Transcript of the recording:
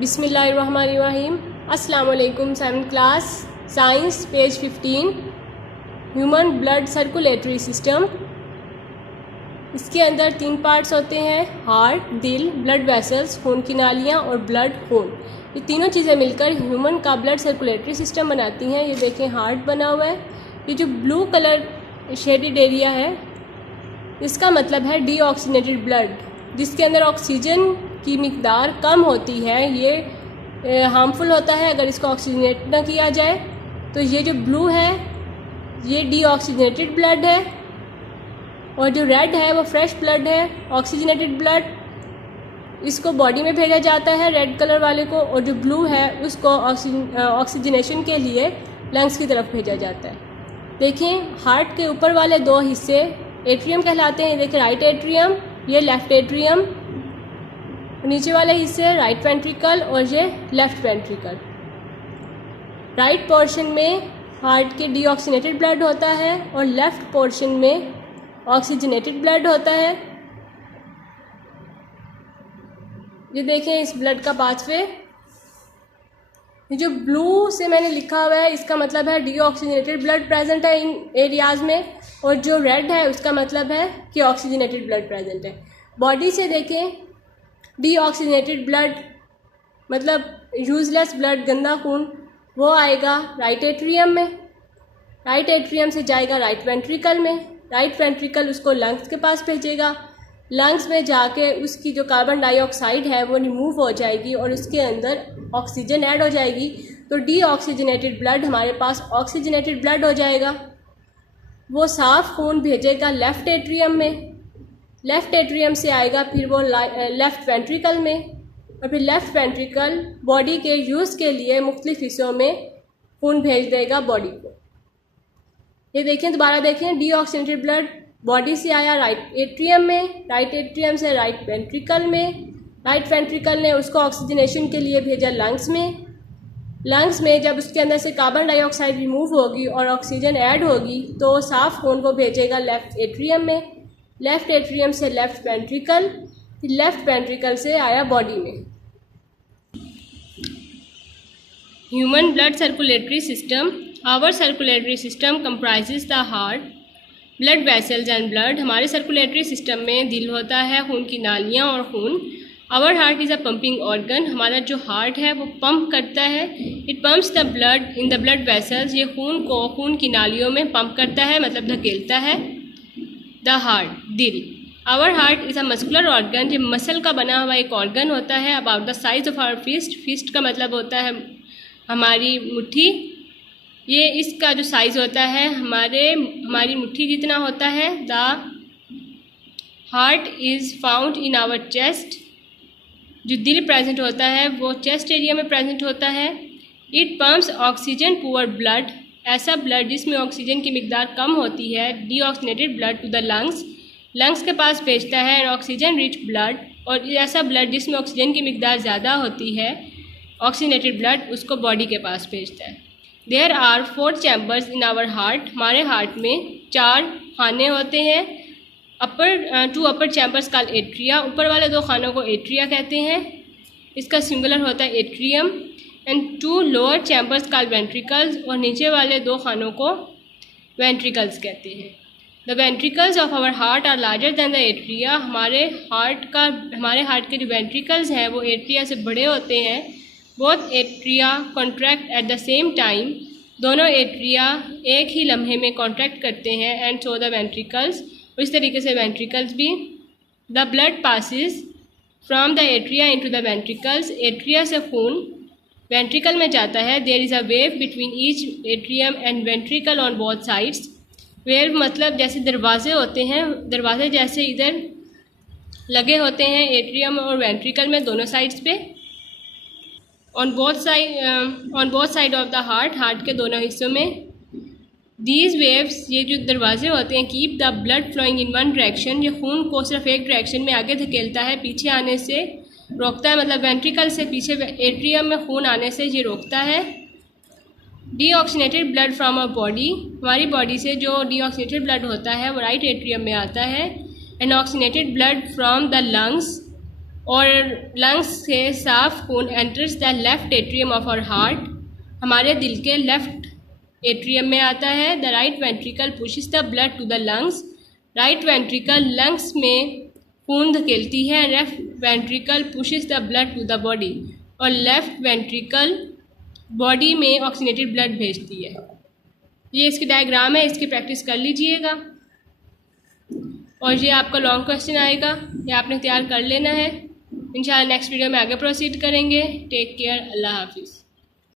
बिस्मिल्लाहिर्रहमानिर्रहीम। अस्सलाम वालेकुम। 7th class science, page 15, human blood circulatory system. इसके अंदर 3 पार्ट्स होते हैं, हार्ट, दिल, ब्लड वेसल्स, खून की नालियाँ और ब्लड खून। ये तीनों चीज़ें मिलकर ह्यूमन का ब्लड सर्कुलेटरी सिस्टम बनाती हैं। ये देखें, हार्ट बना हुआ है। ये जो ब्लू कलर शेडेड एरिया है, इसका मतलब है डीऑक्सीनेटेड ब्लड, जिसके अंदर ऑक्सीजन की मिकदार कम होती है। ये हार्मफुल होता है अगर इसको ऑक्सीजनेट ना किया जाए। तो ये जो ब्लू है ये डीऑक्सीजनेटेड ब्लड है, और जो रेड है वो फ्रेश ब्लड है, ऑक्सीजनेटेड ब्लड। इसको बॉडी में भेजा जाता है रेड कलर वाले को, और जो ब्लू है उसको ऑक्सीजनेशन के लिए लंग्स की तरफ भेजा जाता है। देखिए, हार्ट के ऊपर वाले 2 हिस्से एट्रियम कहलाते हैं। देखिए, राइट एट्रियम, ये लेफ्ट एट्रियम। नीचे वाले हिस्से राइट वेंट्रिकल और ये लेफ्ट वेंट्रिकल। राइट पोर्शन में हार्ट के डीऑक्सीनेटेड ब्लड होता है और लेफ्ट पोर्शन में ऑक्सीजनेटेड ब्लड होता है। ये देखें इस ब्लड का पाथवे। ये जो ब्लू से मैंने लिखा हुआ है इसका मतलब है डीऑक्सीजनेटेड ब्लड प्रेजेंट है इन एरियाज़ में, और जो रेड है उसका मतलब है कि ऑक्सीजनेटेड ब्लड प्रेजेंट है। बॉडी से देखें, डीऑक्सीजनेटेड ब्लड मतलब यूजलेस ब्लड, गंदा खून, वो आएगा राइट एट्रियम में। राइट एट्रियम से जाएगा राइट वेंट्रिकल में। राइट वेंट्रिकल उसको लंग्स के पास भेजेगा। लंग्स में जाके उसकी जो कार्बन डाइऑक्साइड है वो रिमूव हो जाएगी और उसके अंदर ऑक्सीजन ऐड हो जाएगी। तो डीऑक्सीजनेटेड ब्लड हमारे पास ऑक्सीजनेटेड ब्लड हो जाएगा। वो साफ़ खून भेजेगा लेफ़्ट एट्रियम में। लेफ़्ट एट्रियम से आएगा फिर वो लेफ़्ट वेंट्रिकल में, और फिर लेफ़्ट वेंट्रिकल बॉडी के यूज़ के लिए मुख्तलिफ हिस्सों में खून भेज देगा बॉडी को। ये देखें, दोबारा देखें, डीऑक्सीनेटेड ब्लड बॉडी से आया राइट एट्रियम में, राइट एट्रियम से राइट वेंट्रिकल में। राइट वेंट्रिकल ने उसको ऑक्सीजनेशन के लिए भेजा लंग्स में। लंग्स में जब उसके अंदर से कार्बन डाइऑक्साइड रिमूव होगी और ऑक्सीजन ऐड होगी तो साफ़ खून को भेजेगा लेफ़्ट एट्रियम में। लेफ़्ट एट्रियम से लेफ़्ट वेंट्रिकल, फिर लेफ़्ट वेंट्रिकल से आया बॉडी में। Human blood circulatory system. Our circulatory system comprises the heart, blood vessels and blood. हमारे सर्कुलेटरी सिस्टम में दिल होता है, खून की नालियाँ और खून। Our heart is a pumping organ. हमारा जो हार्ट है वो पंप करता है। It pumps the blood in the blood vessels. ये खून को खून की नालियों में पंप करता है, मतलब धकेलता है। द हार्ट, दिल। Our heart is a muscular organ. ये मसल का बना हुआ एक ऑर्गन होता है, about the size of our fist. Fist का मतलब होता है हमारी मुट्ठी। ये इसका जो साइज़ होता है हमारी मुट्ठी जितना होता है। The heart is found in our chest. जो दिल प्रेजेंट होता है वो चेस्ट एरिया में प्रेजेंट होता है। It pumps oxygen poor blood. ऐसा ब्लड जिसमें ऑक्सीजन की मिकदार कम होती है, deoxygenated blood, to the lungs. Lungs के पास भेजता है ऑक्सीजन रिच ब्लड, और ऐसा ब्लड जिसमें ऑक्सीजन की मिकदार ज़्यादा होती है, ऑक्सीनेटेड ब्लड, उसको बॉडी के पास भेजता है। There are 4 chambers in our heart. हमारे हार्ट में 4 खाने होते हैं। Two upper chambers called atria. ऊपर वाले 2 खानों को एट्रिया कहते हैं, इसका सिंगुलर होता है atrium. And 2 lower chambers called ventricles, और नीचे वाले 2 खानों को वेंट्रिकल्स कहते हैं। The ventricles of our heart are larger than the atria. हमारे हार्ट के जो वेंट्रिकल्स हैं वो एट्रिया से बड़े होते हैं। Both atria contract at the same time. दोनों एट्रिया एक ही लम्हे में कॉन्ट्रैक्ट करते हैं। एंड सो द वेंट्रिकल्स, इस तरीके से वेंट्रिकल्स भी। The blood passes from the atria into the ventricles. Atria से खून वेंट्रिकल में जाता है। There is a valve between each atrium and ventricle on both sides. Valve मतलब जैसे दरवाजे होते हैं, दरवाजे जैसे इधर लगे होते हैं एट्रियम और वेंट्रिकल में, दोनों साइड्स पे। On both side of the heart के दोनों हिस्सों में। दीज वेव्स, ये जो दरवाजे होते हैं, keep the blood flowing in one direction. ये खून को सिर्फ एक डायरेक्शन में आगे धकेलता है, पीछे आने से रोकता है, मतलब वेंट्रिकल से पीछे एट्रियम में खून आने से ये रोकता है। Deoxygenated blood from a body. हमारी बॉडी से जो डीऑक्सीनेटेड ब्लड होता है वो राइट एट्रियम में आता है। And oxygenated blood from the lungs, और लंग्स से साफ खून enters the left atrium of our heart, हमारे दिल के लेफ्ट एट्रियम में आता है। The right ventricle pushes the blood to the lungs, right ventricle lungs में खून धकेलती है। Left ventricle pushes the blood to the body, और लेफ्ट वेंट्रिकल बॉडी में ऑक्सीनेटेड ब्लड भेजती है। ये इसकी डायग्राम है, इसकी प्रैक्टिस कर लीजिएगा। और ये आपका लॉन्ग क्वेश्चन आएगा, ये आपने तैयार कर लेना है। इंशाल्लाह नेक्स्ट वीडियो में आगे प्रोसीड करेंगे। टेक केयर, अल्लाह हाफिज़।